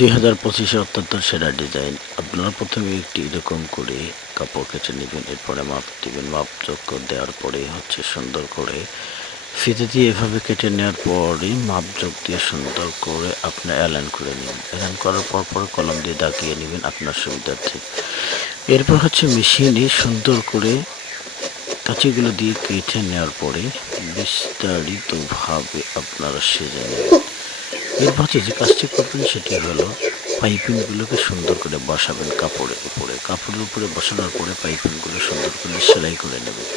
2025-এ অত্যন্ত সেরা ডিজাইন। আপনারা প্রথমে একটি এরকম করে কাপড় কেটে নেবেন, এরপরে মাপ দিবেন। মাপ যোগ দেওয়ার পরে হচ্ছে সুন্দর করে ফিতে দিয়ে এভাবে কেটে নেওয়ার পরই মাপ যোগ দিয়ে সুন্দর করে আপনি অ্যালাইন করে নেবেন। অ্যালাইন করার পরে কলম দিয়ে দাগিয়ে নেবেন আপনার সুবিধার্থে। এরপর হচ্ছে মেশিনে সুন্দর করে কাঁচিগুলো দিয়ে কেটে নেওয়ার পরে বিস্তারিতভাবে আপনারা সেজে নেবেন। এরপর হচ্ছে যে কাজটি করবেন সেটি হলো পাইপিংগুলোকে সুন্দর করে বসাবেন কাপড়ের উপরে বসানোর পরে পাইপিংগুলো সুন্দর করে সেলাই করে নেবেন।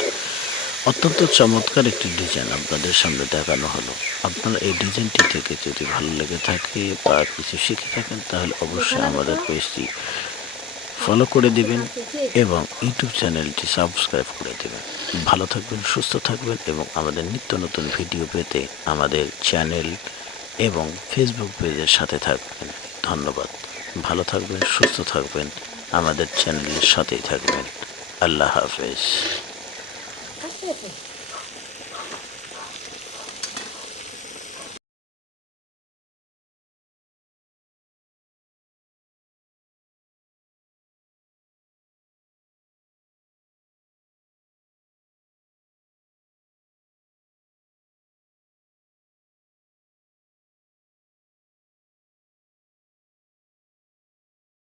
অত্যন্ত চমৎকার একটি ডিজাইন আপনাদের সামনে দেখানো হলো। আপনারা এই ডিজাইনটি থেকে যদি ভালো লেগে থাকে বা কিছু শিখে থাকেন তাহলে অবশ্যই আমাদের পেজটি ফলো করে দিবেন এবং ইউটিউব চ্যানেলটি সাবস্ক্রাইব করে দেবেন। ভালো থাকবেন, সুস্থ থাকবেন এবং আমাদের নিত্য নতুন ভিডিও পেতে আমাদের চ্যানেল এবং ফেসবুক পেজের সাথে থাকবেন। ধন্যবাদ। ভালো থাকবেন, সুস্থ থাকবেন, আমাদের চ্যানেলের সাথেই থাকবেন। আল্লাহ হাফেজ।